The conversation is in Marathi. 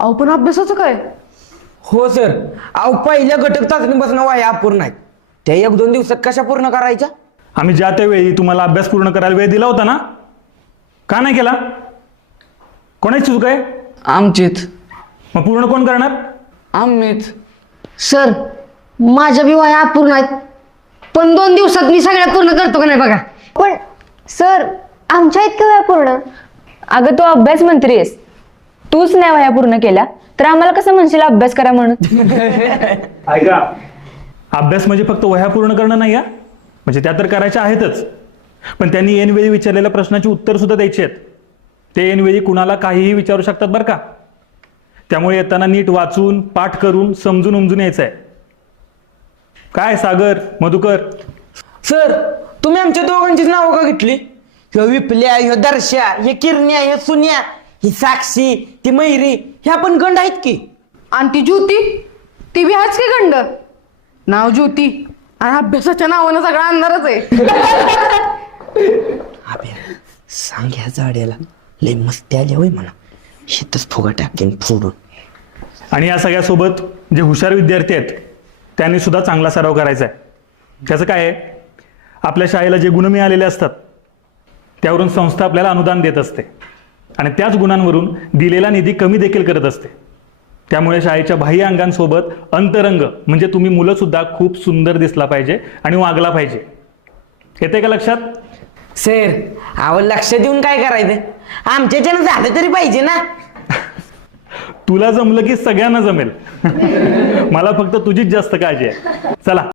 अहो पण अभ्यासाचं काय? हो सर. अहो पहिल्या घटक चाचणीपासून वाया अपूर्ण आहेत. त्या 1-2 दिवसात कशा पूर्ण करायच्या? आम्ही ज्या त्या वेळी तुम्हाला अभ्यास पूर्ण करायला वेळ दिला होता ना, का नाही केला? कोणाची चूक आहे? आमचीच. मग पूर्ण कोण करणार? आम्हीच. सर माझ्या बी वह्या अपूर्ण आहेत, पण 2 दिवसात मी सगळ्या पूर्ण करतो का नाही बघा. पण सर आमच्या इतकं वेळ पूर्ण. अगं तू अभ्यास मंत्री आहेस, तूच नाही वह्या पूर्ण केल्या तर आम्हाला कसं म्हणशील अभ्यास करा म्हणून? ऐका, अभ्यास म्हणजे फक्त वह्या पूर्ण करणं नाही हा, म्हणजे त्या तर करायच्या आहेतच, पण त्यांनी ऐनवेळी विचारलेल्या प्रश्नाची उत्तर सुद्धा द्यायची आहेत. ते ऐनवेळी कुणाला काहीही विचारू शकतात बरं का. त्यामुळे येताना नीट वाचून पाठ करून समजून उमजून यायचं आहे. काय सागर, मधुकर? सर तुम्ही आमच्या दोघांचीच नावं का घेतली? ह्यो विपल्या, ह्यो दर्शा, हे किरण्या, हे सुन्या, ही साक्षी, ती मैरी, ह्या पण गंड आहेत की. आणि ती ज्योती, ती बी हाच की गंड. नाव ज्योती आणि अभ्यासाच्या नावानं सगळा अंधारच आहे. अभ्या सांग ह्या जाड्याला लय मस्ती आली होय म्हणा, शेतच फुगा टाकेन फोडून. आणि या सगळ्यासोबत जे हुशार विद्यार्थी आहेत त्यांनी सुद्धा चांगला सराव करायचा आहे. त्याचं काय आहे, आपल्या शाळेला जे गुण मिळालेले असतात त्यावरून संस्था आपल्याला अनुदान देत असते आणि त्याच गुणांवरून दिलेला निधी कमी देखील करत असते. त्यामुळे शाळेच्या बाह्य अंगांसोबत अंतरंग म्हणजे तुम्ही मुलं सुद्धा खूप सुंदर दिसला पाहिजे आणि वागला पाहिजे. येते का लक्षात? सर अहो लक्ष देऊन काय करायचं, आमच्याच्यानं झालं तरी पाहिजे ना. तुला जमलं की सगळ्यांना जमेल. मला फक्त तुझीच जास्त काळजी आहे. चला.